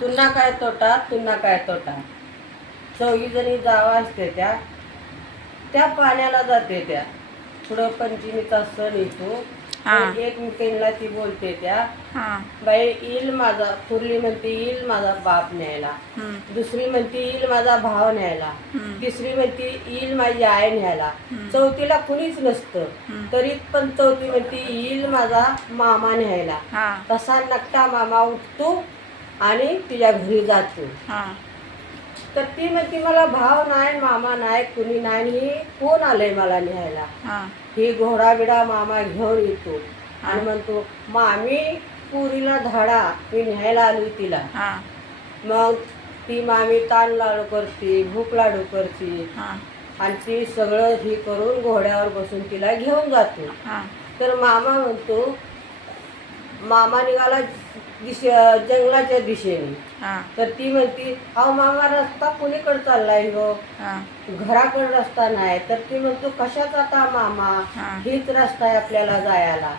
तुन्हा काय तोटा, तुन्हा काय तोटा. चौघी जणी जावा असते त्या त्या पाण्याला जाते त्या. पुढं पंचमीचा सण येतो. एकमेकींना ती बोलते त्या, बाई येईल माझा, थोरली म्हणते येईल माझा बाप न्यायला, दुसरी म्हणते येईल माझा भाव न्यायला, तिसरी म्हणते येईल माझी आई न्यायला, चौथीला कुणीच नसतं तरी पण चौथी म्हणते येईल माझा मामा न्यायला. तसा नकटा मामा उठतो आणि तिच्या घरी जातो. तर ती म्हणते मला भाव नाही, मामा नाही, कुणी नाही, ही कोण आलंय मला न्यायला. ही घोडा बिडा मामा घेऊन येतो आणि म्हणतो मामी पुरीला धाडा, मी न्यायला आली तिला. मग ती मामी ताण लाडू करते, भूक लाडू करते आणि ती सगळं ही करून घोड्यावर बसून तिला घेऊन जातो. तर मामा म्हणतो, मामा निघाला जंगलाच्या दिशेने. तर ती म्हणती अहो मामा रस्ता कुणीकडे चाललाय हो, घराकडे रस्ता नाही. तर ती म्हणतो कशाचा आता मामा, हीच रस्ता आहे आपल्याला जायला.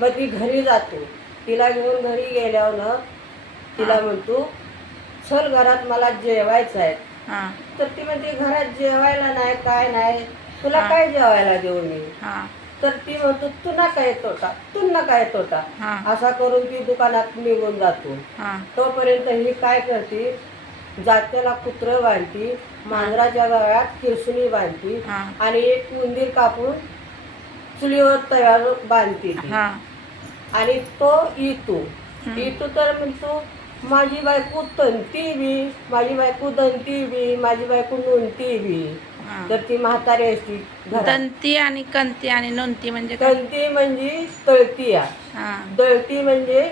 मग ती घरी जातो. तिला घेऊन घरी गेल्यावर तिला म्हणतो चल घरात मला जेवायचं आहे. तर ती म्हणते घरात जेवायला नाही, काय नाही, तुला काय जेवायला देऊ मी. तर ती म्हणतो तुला काय तोटा, तुला काय तोटा, असा करून ती दुकानात निघून जातो. तोपर्यंत ही काय करते, जात्याला कुत्रं बांधती, मांजराच्या गळ्यात किरसुनी बांधती आणि एक उंदीर कापून चुलीवर तव्यावर बांधते ती. आणि तो येतो तर म्हणतो माझी बायको तंती बी, माझी बायको दंती बी, माझी बायको नोंती बी. तर ती म्हातारी असती. दंती आणि कंती आणि नोंती म्हणजे कंती म्हणजे तळतीया, दळती म्हणजे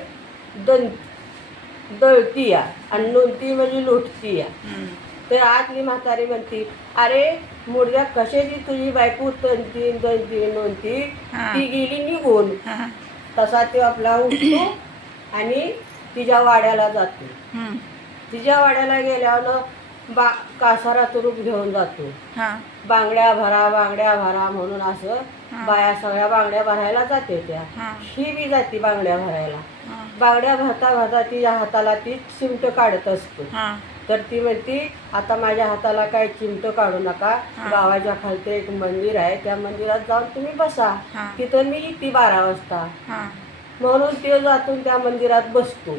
दळतीया आणि नोंती म्हणजे लोटतीया. तर आतली म्हातारी म्हणती अरे मुडद्या कशाची तुझी बायको तंती दंती नोंती, ती गेली निघून. तसा तो आपला उठतो आणि तिच्या वाड्याला जातो. तिच्या वाड्याला गेल्यावर कासाराचं रूप घेऊन जातो. बांगड्या भरा, बांगड्या भरा म्हणून असं बाया सगळ्या बांगड्या भरायला जाते त्या. ही बी जाते बांगड्या भरायला. बांगड्या भरता भरता तिच्या हाताला ती चिमट काढत असतो. तर ती म्हणती आता माझ्या हाताला काय चिमट काढू नका, गावाच्या खालते एक मंदिर आहे, त्या मंदिरात जाऊन तुम्ही बसा, तिथं मी येते 12 वाजता. म्हणून ते जातून त्या मंदिरात बसतो.